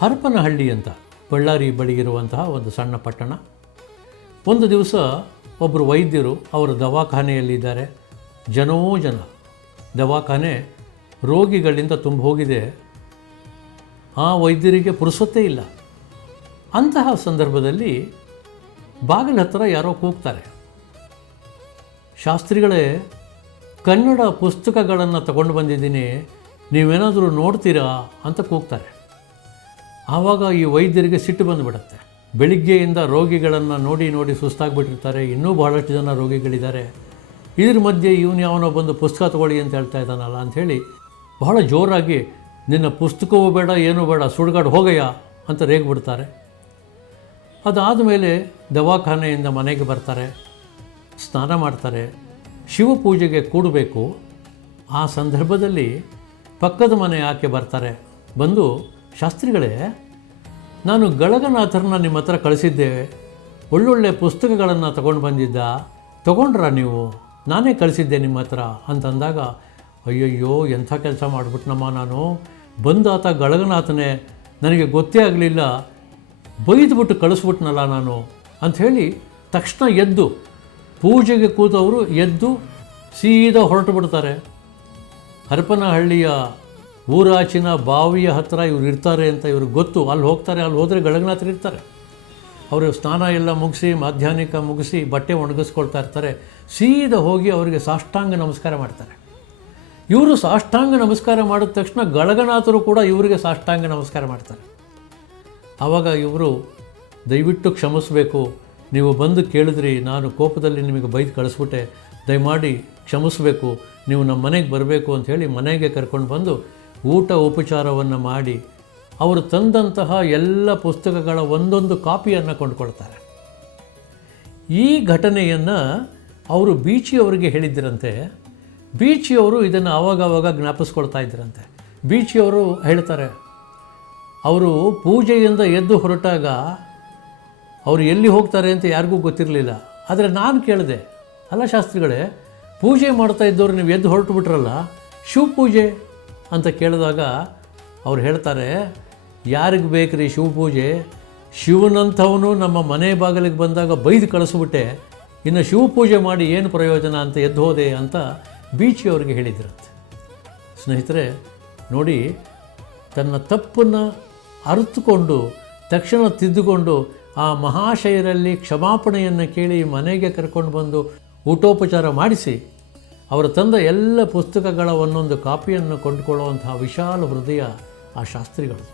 ಹರಪನಹಳ್ಳಿ ಅಂತ ಬಳ್ಳಾರಿ ಬಳಿ ಇರುವಂತಹ ಒಂದು ಸಣ್ಣ ಪಟ್ಟಣ. ಒಂದು ದಿವಸ ಒಬ್ಬರು ವೈದ್ಯರು ಅವರ ದವಾಖಾನೆಯಲ್ಲಿದ್ದಾರೆ. ಜನೋ ಜನ, ದವಾಖಾನೆ ರೋಗಿಗಳಿಂದ ತುಂಬ ಹೋಗಿದೆ. ಆ ವೈದ್ಯರಿಗೆ ಪುರುಸೊತ್ತೇ ಇಲ್ಲ. ಅಂತಹ ಸಂದರ್ಭದಲ್ಲಿ ಬಾಗಿಲ ಹತ್ತಿರ ಯಾರೋ ಕೂಗ್ತಾರೆ. ಶಾಸ್ತ್ರಿಗಳೇ, ಕನ್ನಡ ಪುಸ್ತಕಗಳನ್ನು ತಗೊಂಡು ಬಂದಿದ್ದೀನಿ, ನೀವೇನಾದರೂ ನೋಡ್ತೀರಾ ಅಂತ ಕೂಗ್ತಾರೆ. ಆವಾಗ ಈ ವೈದ್ಯರಿಗೆ ಸಿಟ್ಟು ಬಂದುಬಿಡುತ್ತೆ. ಬೆಳಿಗ್ಗೆಯಿಂದ ರೋಗಿಗಳನ್ನು ನೋಡಿ ನೋಡಿ ಸುಸ್ತಾಗಿಬಿಟ್ಟಿರ್ತಾರೆ. ಇನ್ನೂ ಬಹಳಷ್ಟು ಜನ ರೋಗಿಗಳಿದ್ದಾರೆ. ಇದ್ರ ಮಧ್ಯೆ ಇವನು ಯಾವನೋ ಬಂದು ಪುಸ್ತಕ ತೊಗೊಳ್ಳಿ ಅಂತ ಹೇಳ್ತಾ ಇದ್ದಾನಲ್ಲ ಅಂಥೇಳಿ ಬಹಳ ಜೋರಾಗಿ, ನಿನ್ನ ಪುಸ್ತಕವೂ ಬೇಡ ಏನೂ ಬೇಡ, ಸುಡುಗಾಡು ಹೋಗಯ್ಯ ಅಂತ ರೇಗಿಬಿಡ್ತಾರೆ. ಅದಾದ ಮೇಲೆ ದವಾಖಾನೆಯಿಂದ ಮನೆಗೆ ಬರ್ತಾರೆ, ಸ್ನಾನ ಮಾಡ್ತಾರೆ, ಶಿವಪೂಜೆಗೆ ಕೂಡಬೇಕು. ಆ ಸಂದರ್ಭದಲ್ಲಿ ಪಕ್ಕದ ಮನೆ ಆಕೆ ಬರ್ತಾರೆ. ಬಂದು, ಶಾಸ್ತ್ರಿಗಳೇ, ನಾನು ಗಳಗನಾಥರನ್ನ ನಿಮ್ಮ ಹತ್ರ ಕಳಿಸಿದ್ದೆ, ಒಳ್ಳೊಳ್ಳೆ ಪುಸ್ತಕಗಳನ್ನು ತಗೊಂಡು ಬಂದಿದ್ದ, ತೊಗೊಂಡ್ರಾ ನೀವು? ನಾನೇ ಕಳಿಸಿದ್ದೆ ನಿಮ್ಮ ಹತ್ರ ಅಂತಂದಾಗ, ಅಯ್ಯಯ್ಯೋ ಎಂಥ ಕೆಲಸ ಮಾಡಿಬಿಟ್ನಮ್ಮ ನಾನು, ಬಂದಾತ ಗಳಗನಾಥನೇ, ನನಗೆ ಗೊತ್ತೇ ಆಗಲಿಲ್ಲ, ಬೈದ್ಬಿಟ್ಟು ಕಳಿಸ್ಬಿಟ್ನಲ್ಲ ನಾನು ಅಂಥೇಳಿ ತಕ್ಷಣ ಎದ್ದು, ಪೂಜೆಗೆ ಕೂತವರು ಎದ್ದು ಸೀದಾ ಹೊರಟು ಬಿಡ್ತಾರೆ. ಹರಪನಹಳ್ಳಿಯ ಊರಾಚಿನ ಬಾವಿಯ ಹತ್ತಿರ ಇವ್ರು ಇರ್ತಾರೆ ಅಂತ ಇವ್ರಿಗೆ ಗೊತ್ತು. ಅಲ್ಲಿ ಹೋಗ್ತಾರೆ. ಅಲ್ಲಿ ಹೋದರೆ ಗಳಗನಾಥರು ಇರ್ತಾರೆ. ಅವರು ಸ್ನಾನ ಎಲ್ಲ ಮುಗಿಸಿ, ಮಾಧ್ಯಾಹ್ನಿಕ ಮುಗಿಸಿ, ಬಟ್ಟೆ ಒಣಗಿಸ್ಕೊಳ್ತಾ ಇರ್ತಾರೆ. ಸೀದಾ ಹೋಗಿ ಅವರಿಗೆ ಸಾಷ್ಟಾಂಗ ನಮಸ್ಕಾರ ಮಾಡ್ತಾರೆ. ಇವರು ಸಾಷ್ಟಾಂಗ ನಮಸ್ಕಾರ ಮಾಡಿದ ತಕ್ಷಣ ಗಳಗನಾಥರು ಕೂಡ ಇವರಿಗೆ ಸಾಷ್ಟಾಂಗ ನಮಸ್ಕಾರ ಮಾಡ್ತಾರೆ. ಆವಾಗ ಇವರು, ದಯವಿಟ್ಟು ಕ್ಷಮಿಸಬೇಕು, ನೀವು ಬಂದು ಕೇಳಿದ್ರಿ, ನಾನು ಕೋಪದಲ್ಲಿ ನಿಮಗೆ ಬೈದು ಕಳಿಸ್ಬಿಟ್ಟೆ, ದಯಮಾಡಿ ಕ್ಷಮಿಸಬೇಕು, ನೀವು ನಮ್ಮ ಮನೆಗೆ ಬರಬೇಕು ಅಂಥೇಳಿ ಮನೆಗೆ ಕರ್ಕೊಂಡು ಬಂದು ಊಟ ಉಪಚಾರವನ್ನು ಮಾಡಿ ಅವರು ತಂದಂತಹ ಎಲ್ಲ ಪುಸ್ತಕಗಳ ಒಂದೊಂದು ಕಾಪಿಯನ್ನು ಕೊಂಡುಕೊಳ್ತಾರೆ. ಈ ಘಟನೆಯನ್ನು ಅವರು ಬೀಚಿಯವರಿಗೆ ಹೇಳಿದ್ದರಂತೆ. ಬೀಚಿಯವರು ಇದನ್ನು ಆವಾಗವಾಗ ಜ್ಞಾಪಿಸ್ಕೊಳ್ತಾ ಇದ್ದರಂತೆ. ಬೀಚಿಯವರು ಹೇಳ್ತಾರೆ, ಅವರು ಪೂಜೆಯಿಂದ ಎದ್ದು ಹೊರಟಾಗ ಅವರು ಎಲ್ಲಿ ಹೋಗ್ತಾರೆ ಅಂತ ಯಾರಿಗೂ ಗೊತ್ತಿರಲಿಲ್ಲ. ಆದರೆ ನಾನು ಕೇಳಿದೆ, ಅಲ್ಲ ಶಾಸ್ತ್ರಿಗಳೇ, ಪೂಜೆ ಮಾಡ್ತಾ ಇದ್ದವರು ನೀವು ಎದ್ದು ಹೊರಟು ಬಿಟ್ರಲ್ಲ, ಶಿವಪೂಜೆ ಅಂತ ಕೇಳಿದಾಗ ಅವ್ರು ಹೇಳ್ತಾರೆ, ಯಾರಿಗೆ ಬೇಕ್ರಿ ಶಿವಪೂಜೆ? ಶಿವನಂಥವನು ನಮ್ಮ ಮನೆ ಬಾಗಿಲಿಗೆ ಬಂದಾಗ ಬೈದು ಕಳಿಸ್ಬಿಟ್ಟೆ, ಇನ್ನು ಶಿವಪೂಜೆ ಮಾಡಿ ಏನು ಪ್ರಯೋಜನ ಅಂತ ಎದ್ದು ಹೋದೆ ಅಂತ ಬೀಚಿಯವರಿಗೆ ಹೇಳಿದ್ರಂತೆ. ಸ್ನೇಹಿತರೆ ನೋಡಿ, ತನ್ನ ತಪ್ಪನ್ನು ಅರಿತುಕೊಂಡು ತಕ್ಷಣ ತಿದ್ದುಕೊಂಡು ಆ ಮಹಾಶಯರಲ್ಲಿ ಕ್ಷಮಾಪಣೆಯನ್ನು ಕೇಳಿ ಮನೆಗೆ ಕರ್ಕೊಂಡು ಬಂದು ಊಟೋಪಚಾರ ಮಾಡಿಸಿ ಅವರು ತಂದ ಎಲ್ಲ ಪುಸ್ತಕಗಳ ಒಂದೊಂದು ಕಾಪಿಯನ್ನು ಕೊಂಡುಕೊಳ್ಳುವಂತಹ ವಿಶಾಲ ಹೃದಯ ಆ ಶಾಸ್ತ್ರಿಗಳು.